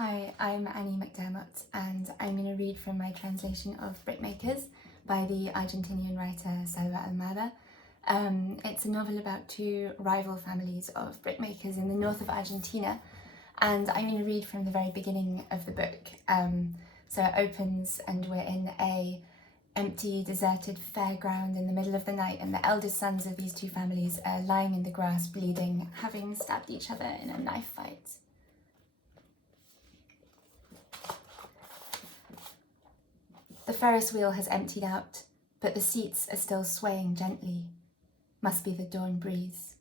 Hi, I'm Annie McDermott and I'm going to read from my translation of Brickmakers by the Argentinian writer Selva Almada. It's a novel about two rival families of brickmakers in the north of Argentina, and I'm going to read from the very beginning of the book. So it opens and we're in a empty, deserted fairground in the middle of the night, and the eldest sons of these two families are lying in the grass bleeding, having stabbed each other in a knife fight. The Ferris wheel has emptied out, but the seats are still swaying gently. Must be the dawn breeze.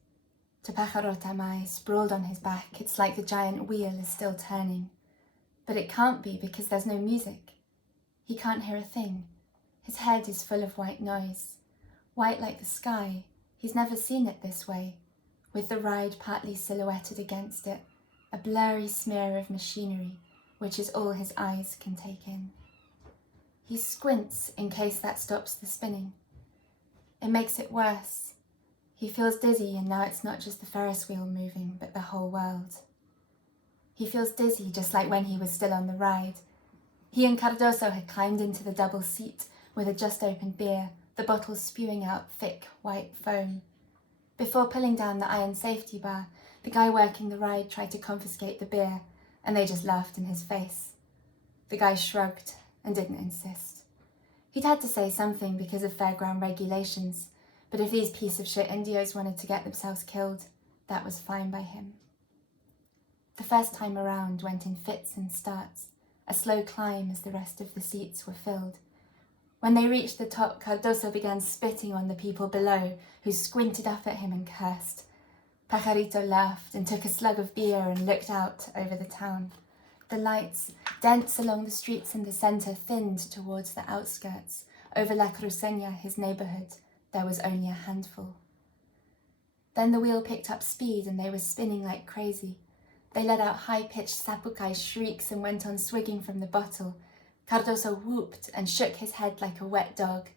To Pájaro Tamai, sprawled on his back, it's like the giant wheel is still turning. But it can't be because there's no music. He can't hear a thing. His head is full of white noise. White like the sky. He's never seen it this way, with the ride partly silhouetted against it, a blurry smear of machinery, which is all his eyes can take in. He squints in case that stops the spinning. It makes it worse. He feels dizzy, and now it's not just the Ferris wheel moving, but the whole world. He feels dizzy just like when he was still on the ride. He and Cardoso had climbed into the double seat with a just opened beer, the bottle spewing out thick white foam. Before pulling down the iron safety bar, the guy working the ride tried to confiscate the beer, and they just laughed in his face. The guy shrugged and didn't insist. He'd had to say something because of fairground regulations, but if these piece of shit Indios wanted to get themselves killed, that was fine by him. The first time around went in fits and starts, a slow climb as the rest of the seats were filled. When they reached the top, Cardoso began spitting on the people below, who squinted up at him and cursed. Pajarito laughed and took a slug of beer and looked out over the town. The lights, dense along the streets in the centre, thinned towards the outskirts. Over La Cruceña, his neighbourhood, there was only a handful. Then the wheel picked up speed and they were spinning like crazy. They let out high-pitched Sapucai shrieks and went on swigging from the bottle. Cardoso whooped and shook his head like a wet dog.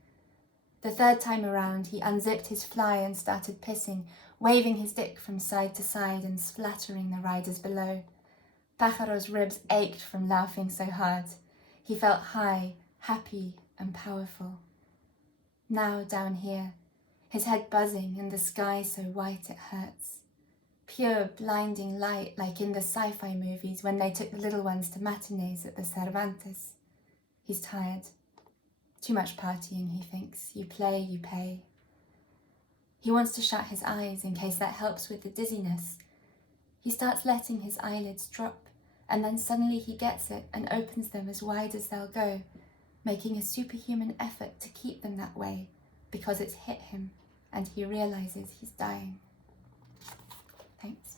The third time around, he unzipped his fly and started pissing, waving his dick from side to side and splattering the riders below. Pájaro's ribs ached from laughing so hard. He felt high, happy and powerful. Now down here, his head buzzing and the sky so white it hurts. Pure, blinding light like in the sci-fi movies when they took the little ones to matinees at the Cervantes. He's tired. Too much partying, he thinks. You play, you pay. He wants to shut his eyes in case that helps with the dizziness. He starts letting his eyelids drop, and then suddenly he gets it and opens them as wide as they'll go, making a superhuman effort to keep them that way because it's hit him and he realizes he's dying. Thanks.